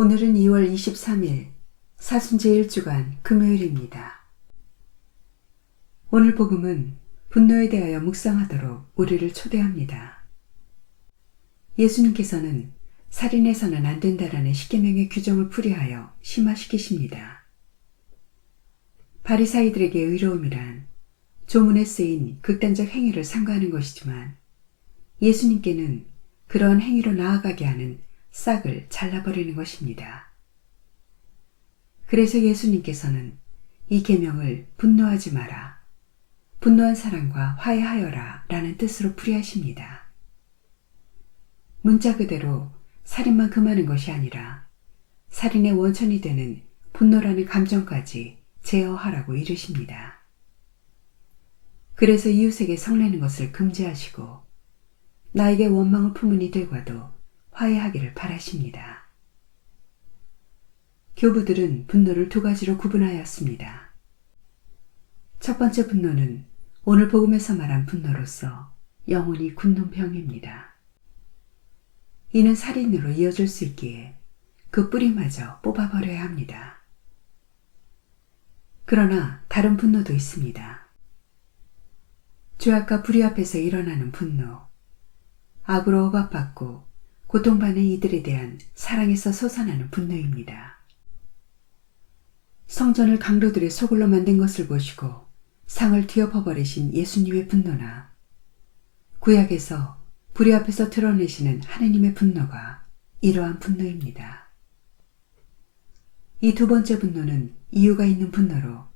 오늘은 2월 23일 사순제 1주간 금요일입니다. 오늘 복음은 분노에 대하여 묵상하도록 우리를 초대합니다. 예수님께서는 살인해서는 안 된다라는 십계명의 규정을 풀이하여 심화시키십니다. 바리사이들에게 의로움이란 조문에 쓰인 극단적 행위를 삼가하는 것이지만 예수님께는 그러한 행위로 나아가게 하는 싹을 잘라버리는 것입니다. 그래서 예수님께서는 이 계명을 분노하지 마라, 분노한 사람과 화해하여라 라는 뜻으로 풀이하십니다. 문자 그대로 살인만 금하는 것이 아니라 살인의 원천이 되는 분노라는 감정까지 제어하라고 이르십니다. 그래서 이웃에게 성내는 것을 금지하시고 나에게 원망을 품은 이들과도 화해하기를 바라십니다. 교부들은 분노를 두 가지로 구분하였습니다. 첫 번째 분노는 오늘 복음에서 말한 분노로서 영혼이 굳는 병입니다. 이는 살인으로 이어질 수 있기에 그 뿌리마저 뽑아버려야 합니다. 그러나 다른 분노도 있습니다. 죄악과 불의 앞에서 일어나는 분노, 악으로 억압받고 고통받는 이들에 대한 사랑에서 솟아나는 분노입니다. 성전을 강도들의 소굴로 만든 것을 보시고 상을 뒤엎어버리신 예수님의 분노나 구약에서 불의 앞에서 드러내시는 하느님의 분노가 이러한 분노입니다. 이 두 번째 분노는 이유가 있는 분노로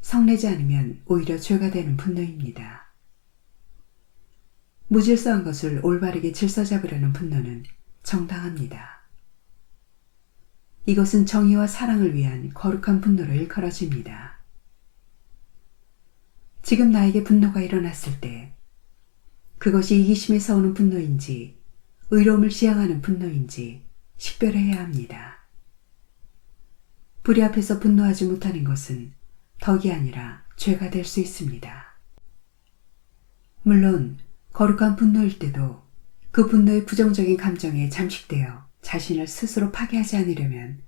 성내지 않으면 오히려 죄가 되는 분노입니다. 무질서한 것을 올바르게 질서 잡으려는 분노는 정당합니다. 이것은 정의와 사랑을 위한 거룩한 분노로 일컬어집니다. 지금 나에게 분노가 일어났을 때 그것이 이기심에서 오는 분노인지 의로움을 지향하는 분노인지 식별해야 합니다. 불의 앞에서 분노하지 못하는 것은 덕이 아니라 죄가 될 수 있습니다. 물론 거룩한 분노일 때도 그 분노의 부정적인 감정에 잠식되어 자신을 스스로 파괴하지 않으려면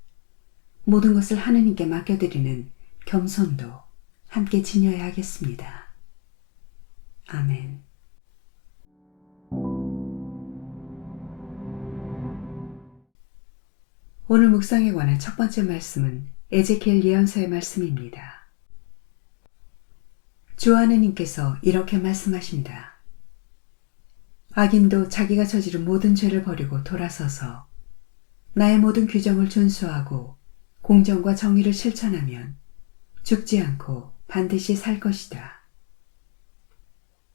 모든 것을 하느님께 맡겨드리는 겸손도 함께 지녀야 하겠습니다. 아멘. 오늘 묵상에 관한 첫 번째 말씀은 에제키엘 예언서의 말씀입니다. 주 하느님께서 이렇게 말씀하신다. 악인도 자기가 저지른 모든 죄를 버리고 돌아서서 나의 모든 규정을 준수하고 공정과 정의를 실천하면 죽지 않고 반드시 살 것이다.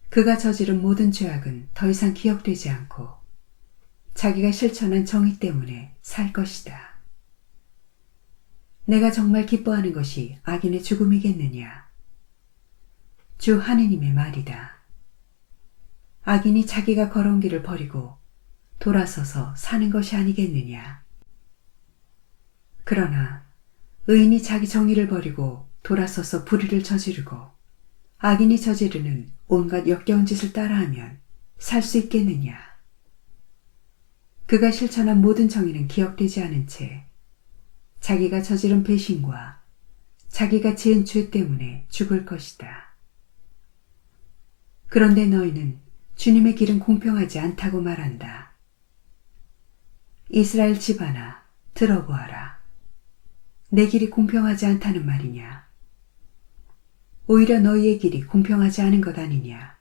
그가 저지른 모든 죄악은 더 이상 기억되지 않고 자기가 실천한 정의 때문에 살 것이다. 내가 정말 기뻐하는 것이 악인의 죽음이겠느냐? 주 하느님의 말이다. 악인이 자기가 걸어온 길을 버리고 돌아서서 사는 것이 아니겠느냐? 그러나 의인이 자기 정의를 버리고 돌아서서 불의를 저지르고 악인이 저지르는 온갖 역겨운 짓을 따라하면 살 수 있겠느냐? 그가 실천한 모든 정의는 기억되지 않은 채 자기가 저지른 배신과 자기가 지은 죄 때문에 죽을 것이다. 그런데 너희는 주님의 길은 공평하지 않다고 말한다. 이스라엘 집안아, 들어보아라. 내 길이 공평하지 않다는 말이냐? 오히려 너희의 길이 공평하지 않은 것 아니냐?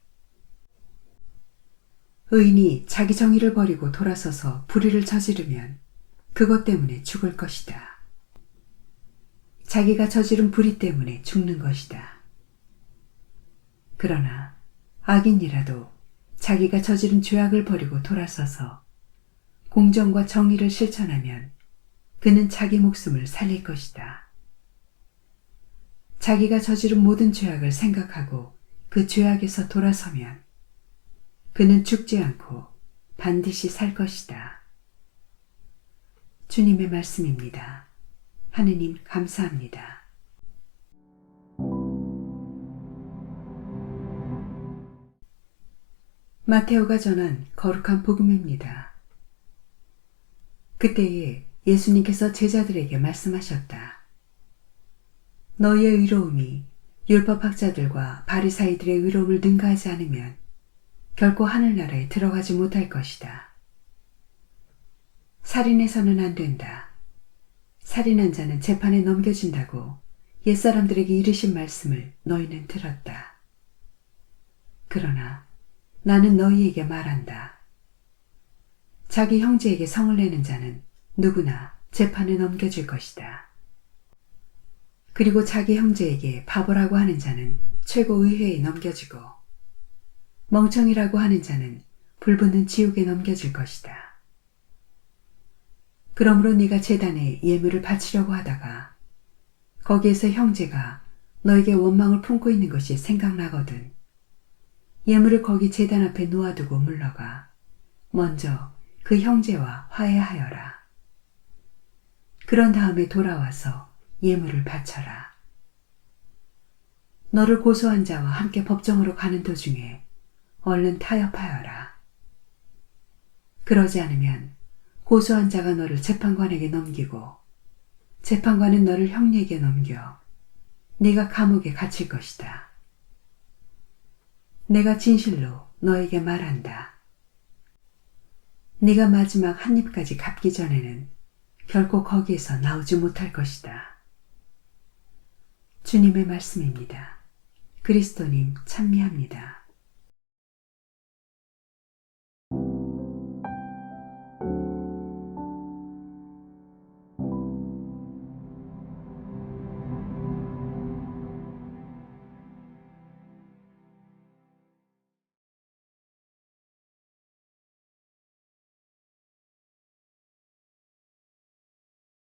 의인이 자기 정의를 버리고 돌아서서 불의를 저지르면 그것 때문에 죽을 것이다. 자기가 저지른 불의 때문에 죽는 것이다. 그러나 악인이라도 자기가 저지른 죄악을 버리고 돌아서서 공정과 정의를 실천하면 그는 자기 목숨을 살릴 것이다. 자기가 저지른 모든 죄악을 생각하고 그 죄악에서 돌아서면 그는 죽지 않고 반드시 살 것이다. 주님의 말씀입니다. 하느님 감사합니다. 마테오가 전한 거룩한 복음입니다. 그때에 예수님께서 제자들에게 말씀하셨다. 너희의 의로움이 율법학자들과 바리사이들의 의로움을 능가하지 않으면 결코 하늘나라에 들어가지 못할 것이다. 살인해서는 안 된다. 살인한 자는 재판에 넘겨진다고 옛사람들에게 이르신 말씀을 너희는 들었다. 그러나 나는 너희에게 말한다. 자기 형제에게 성을 내는 자는 누구나 재판에 넘겨질 것이다. 그리고 자기 형제에게 바보라고 하는 자는 최고의회에 넘겨지고 멍청이라고 하는 자는 불붙는 지옥에 넘겨질 것이다. 그러므로 네가 제단에 예물을 바치려고 하다가 거기에서 형제가 너에게 원망을 품고 있는 것이 생각나거든 예물을 거기 제단 앞에 놓아두고 물러가 먼저 그 형제와 화해하여라. 그런 다음에 돌아와서 예물을 바쳐라. 너를 고소한 자와 함께 법정으로 가는 도중에 얼른 타협하여라. 그러지 않으면 고소한 자가 너를 재판관에게 넘기고 재판관은 너를 형리에게 넘겨 네가 감옥에 갇힐 것이다. 내가 진실로 너에게 말한다. 네가 마지막 한 입까지 갚기 전에는 결코 거기에서 나오지 못할 것이다. 주님의 말씀입니다. 그리스도님 찬미합니다.